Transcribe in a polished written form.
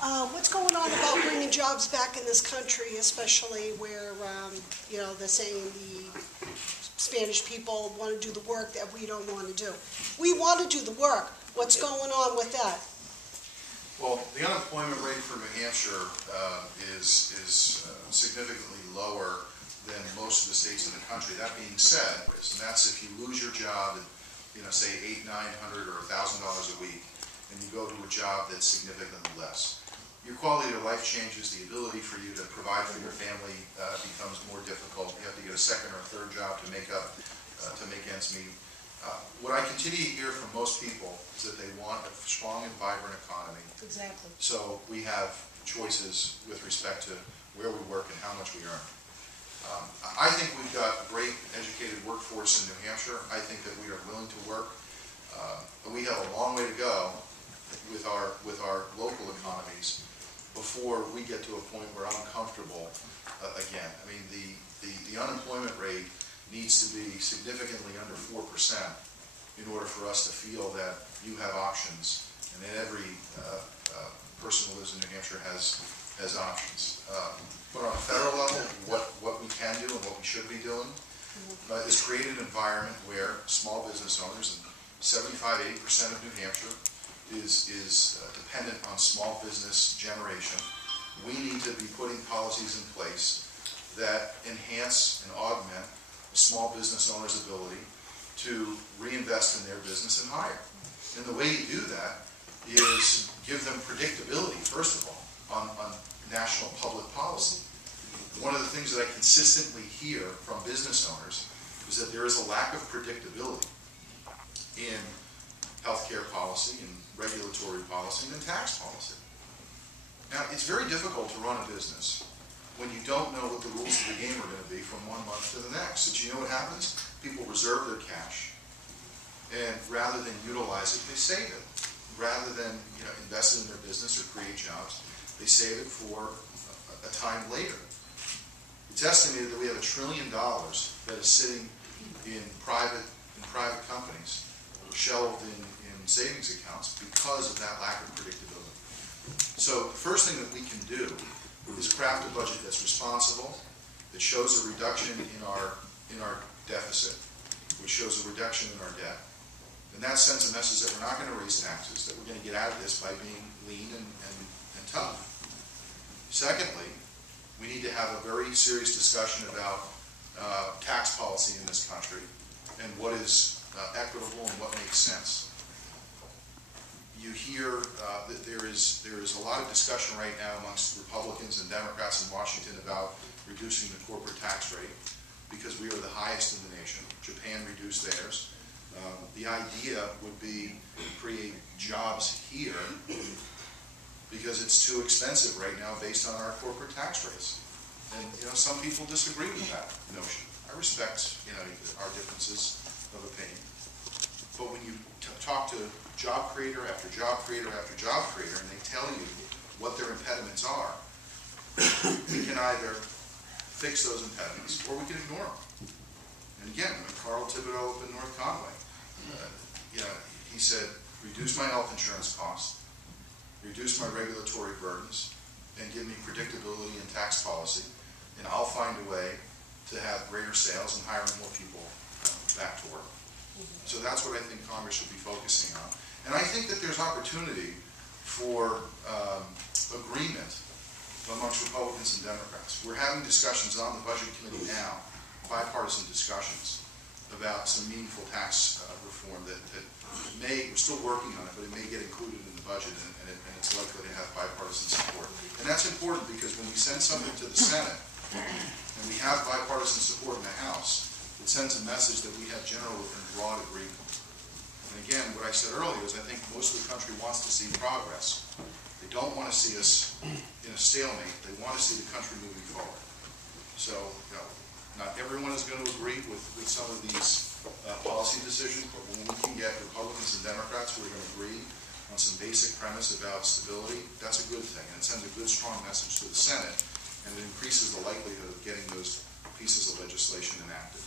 What's going on about bringing jobs back in this country, especially where, you know, they're saying the Spanish people want to do the work that we don't want to do. We want to do the work. What's going on with that? Well, the unemployment rate for New Hampshire is significantly lower than most of the states in the country. That being said, and that's if you lose your job at, you know, say $800, $900 or $1,000 a week, and you go to a job that's significantly less. Your quality of life changes, the ability for you to provide for your family becomes more difficult. You have to get a second or third job to make ends meet. What I continue to hear from most people is that they want a strong and vibrant economy. Exactly. So we have choices with respect to where we work and how much we earn. I think we've got a great educated workforce in New Hampshire. I think that we are willing to work. We have a long way to go with our local economies before we get to a point where I'm comfortable again. I mean, the unemployment rate needs to be significantly under 4% in order for us to feel that you have options, and that every person who lives in New Hampshire has options. But on a federal level, what we can do and what we should be doing is create an environment where small business owners, and 75–80% of New Hampshire is dependent on small business generation. We need to be putting policies in place that enhance and augment the small business owner's ability to reinvest in their business and hire. And the way you do that is give them predictability, first of all, on national public policy. One of the things that I consistently hear from business owners is that there is a lack of predictability in healthcare policy and regulatory policy and tax policy. Now, it's very difficult to run a business when you don't know what the rules of the game are going to be from one month to the next. So do you know what happens? People reserve their cash, and rather than utilize it, they save it. Rather than, you know, invest it in their business or create jobs, they save it for a time later. It's estimated that we have $1 trillion that is sitting in private companies, shelved in savings accounts because of that lack of predictability. So the first thing that we can do is craft a budget that's responsible, that shows a reduction in our deficit, which shows a reduction in our debt. And that sends a message that we're not going to raise taxes, that we're going to get out of this by being lean and tough. Secondly, we need to have a very serious discussion about tax policy in this country and what is equitable and what makes sense. You hear that there is a lot of discussion right now amongst Republicans and Democrats in Washington about reducing the corporate tax rate because we are the highest in the nation. Japan reduced theirs. The idea would be to create jobs here because it's too expensive right now based on our corporate tax rates. And, you know, some people disagree with that notion. I respect, you know, our differences of opinion. But when you talk to job creator after job creator after job creator, and they tell you what their impediments are, we can either fix those impediments or we can ignore them. And again, when Carl Thibodeau up in North Conway, you know, he said, reduce my health insurance costs, reduce my regulatory burdens, and give me predictability in tax policy, and I'll find a way to have greater sales and hire more people back to work. So that's what I think Congress should be focusing on. And I think that there's opportunity for agreement amongst Republicans and Democrats. We're having discussions on the Budget Committee now, bipartisan discussions, about some meaningful tax reform that may, we're still working on it, but it may get included in the budget, and it's likely to have bipartisan support. And that's important because when we send something to the Senate, and we have bipartisan support in the House, it sends a message that we have general and broad agreement. And again, what I said earlier is I think most of the country wants to see progress. They don't want to see us in a stalemate. They want to see the country moving forward. So, you know, not everyone is going to agree with some of these policy decisions, but when we can get Republicans and Democrats who are going to agree on some basic premise about stability, that's a good thing. And it sends a good, strong message to the Senate, and it increases the likelihood of getting those pieces of legislation enacted.